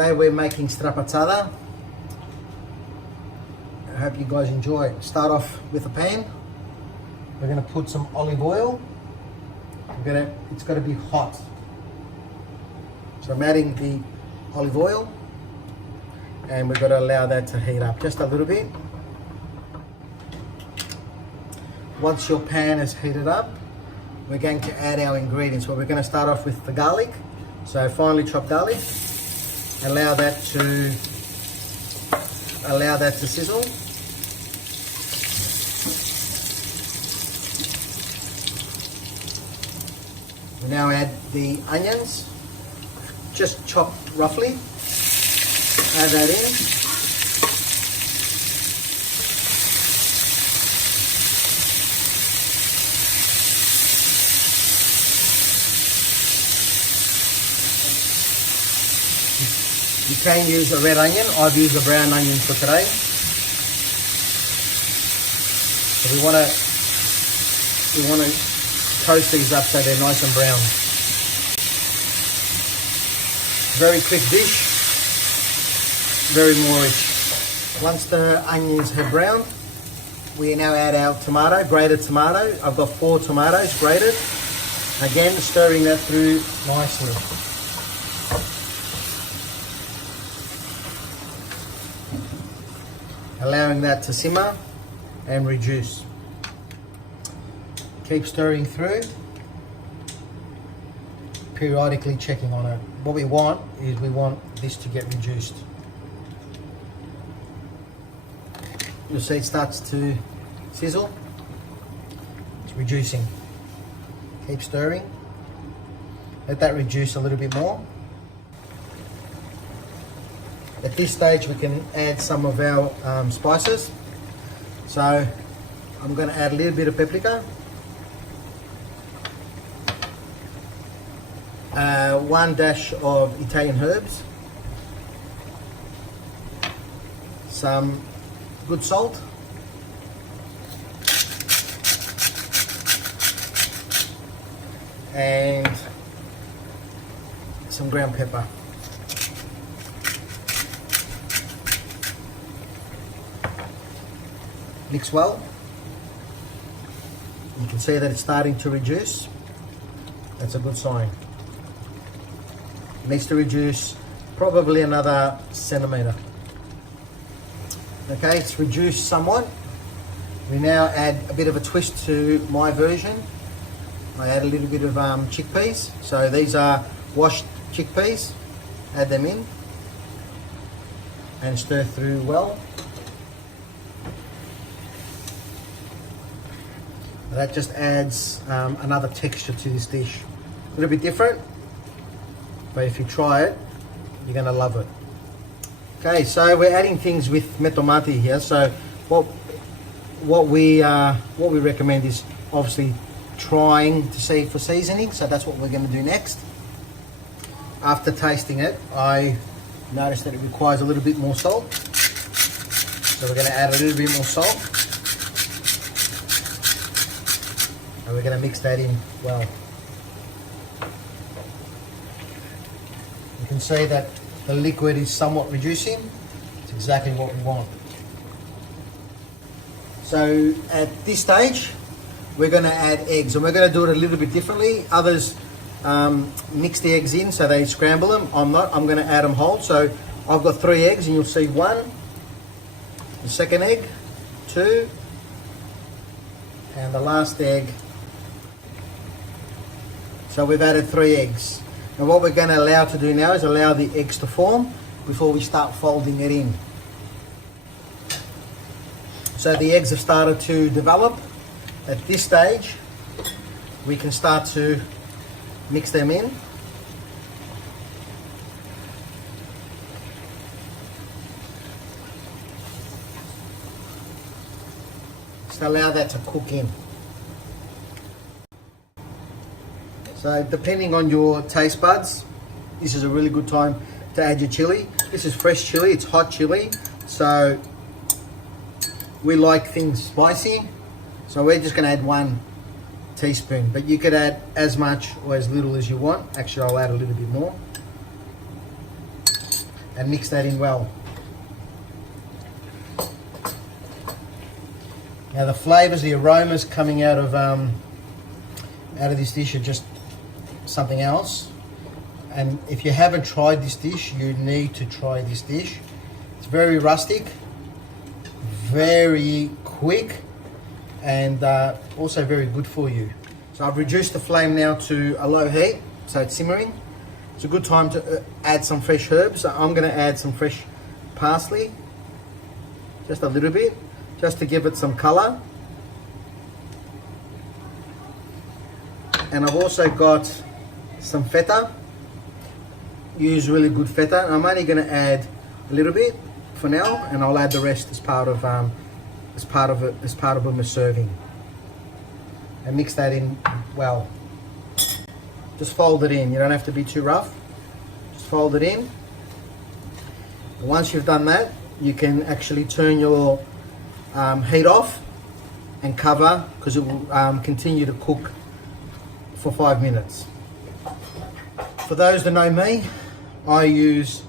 Today we're making Strapatsada. I hope you guys enjoy. Start off with a pan. We're going to put some olive oil. It's got to be hot. So I'm adding the olive oil and we've got to allow that to heat up just a little bit. Once your pan is heated up, we're going to add our ingredients. Well, we're going to start off with the garlic. So finely chopped garlic. Allow that to sizzle. We now add the onions, just chopped roughly. Add that in. You can use a red onion. I've used a brown onion for today. So we want to toast these up so they're nice and brown. Very quick dish, very Moorish. Once the onions have browned, we now add our tomato, grated tomato. I've got 4 tomatoes grated. Again, stirring that through nicely. Allowing that to simmer and reduce. Keep stirring through, periodically checking on it. What we want is this to get reduced. You'll see it starts to sizzle. It's reducing. Keep stirring. Let that reduce a little bit more. At this stage we can add some of our spices. So I'm going to add a little bit of paprika. 1 dash of Italian herbs. Some good salt. And some ground pepper. Mix well. You can see that it's starting to reduce. That's a good sign. It needs to reduce probably another centimetre. Okay, it's reduced somewhat. We now add a bit of a twist to my version. I add a little bit of chickpeas. So these are washed chickpeas. Add them in and stir through well. That just adds another texture to this dish. A little bit different, but if you try it, you're gonna love it. Okay, so we're adding things with metomati here. So what we recommend is obviously trying to see for seasoning. So that's what we're gonna do next. After tasting it, I noticed that it requires a little bit more salt. So we're gonna add a little bit more salt. And we're going to mix that in well. You can see that the liquid is somewhat reducing. It's exactly what we want. So at this stage, we're going to add eggs, and we're going to do it a little bit differently. Others mix the eggs in so they scramble them. I'm not. I'm going to add them whole. So I've got 3 eggs, and you'll see 1, the second egg, 2, and the last egg. So we've added 3 eggs. And what we're going to allow to do now is allow the eggs to form before we start folding it in. So the eggs have started to develop. At this stage, we can start to mix them in. Just allow that to cook in. So depending on your taste buds, this is a really good time to add your chili. This is fresh chili, it's hot chili. So we like things spicy. So we're just gonna add 1 teaspoon, but you could add as much or as little as you want. Actually, I'll add a little bit more. and mix that in well. Now the flavors, the aromas coming out of this dish are just something else. And if you haven't tried this dish, you need to try this dish. It's very rustic, very quick, and also very good for you. So I've reduced the flame now to a low heat, so it's simmering. It's a good time to add some fresh herbs. So I'm going to add some fresh parsley, just a little bit, just to give it some color. And I've also got some feta. Use really good feta. I'm only going to add a little bit for now, and I'll add the rest as part of my serving. And mix that in well. Just fold it in. You don't have to be too rough. Just fold it in. And once you've done that, you can actually turn your heat off and cover, because it will continue to cook for 5 minutes. For those that know me, I use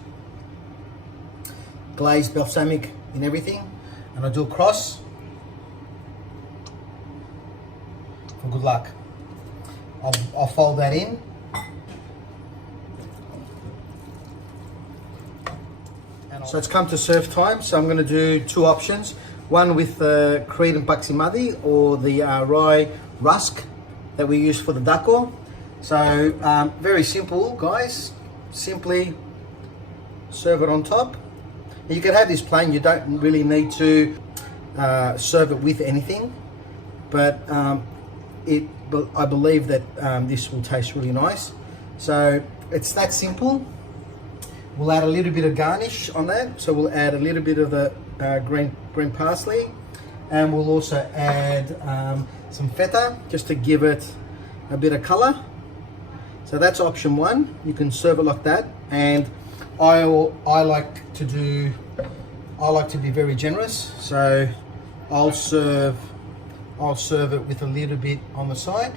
glazed balsamic in everything, and I do a cross for good luck. I'll fold that in. So it's come to serve time, so I'm going to do 2 options. One with the creed and paksimadi, or the rye rusk that we use for the dako. So very simple, guys. Simply serve it on top. You can have this plain. You don't really need to serve it with anything, but I believe that this will taste really nice. So it's that simple. We'll add a little bit of garnish on that. So we'll add a little bit of the green parsley, and we'll also add some feta, just to give it a bit of color. So that's option 1. You can serve it like that, and I like to be very generous. So I'll serve it with a little bit on the side,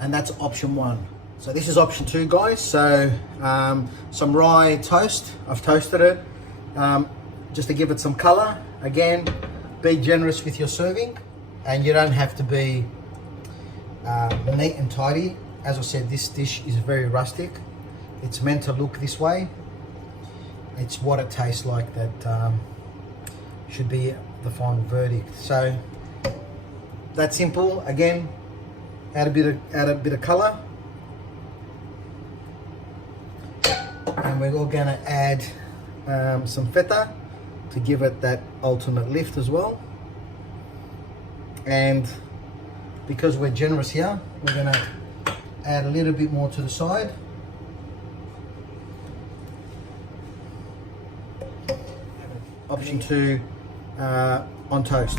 and that's option 1. So this is option 2, guys. So some rye toast. I've toasted it just to give it some color. Again, be generous with your serving, and you don't have to be neat and tidy. As I said, this dish is very rustic. It's meant to look this way. It's what it tastes like that should be the final verdict. So that's simple. Again, add a bit of color, and we're all going to add some feta to give it that ultimate lift as well. And because we're generous here, we're going to add a little bit more to the side. Option 2 on toast.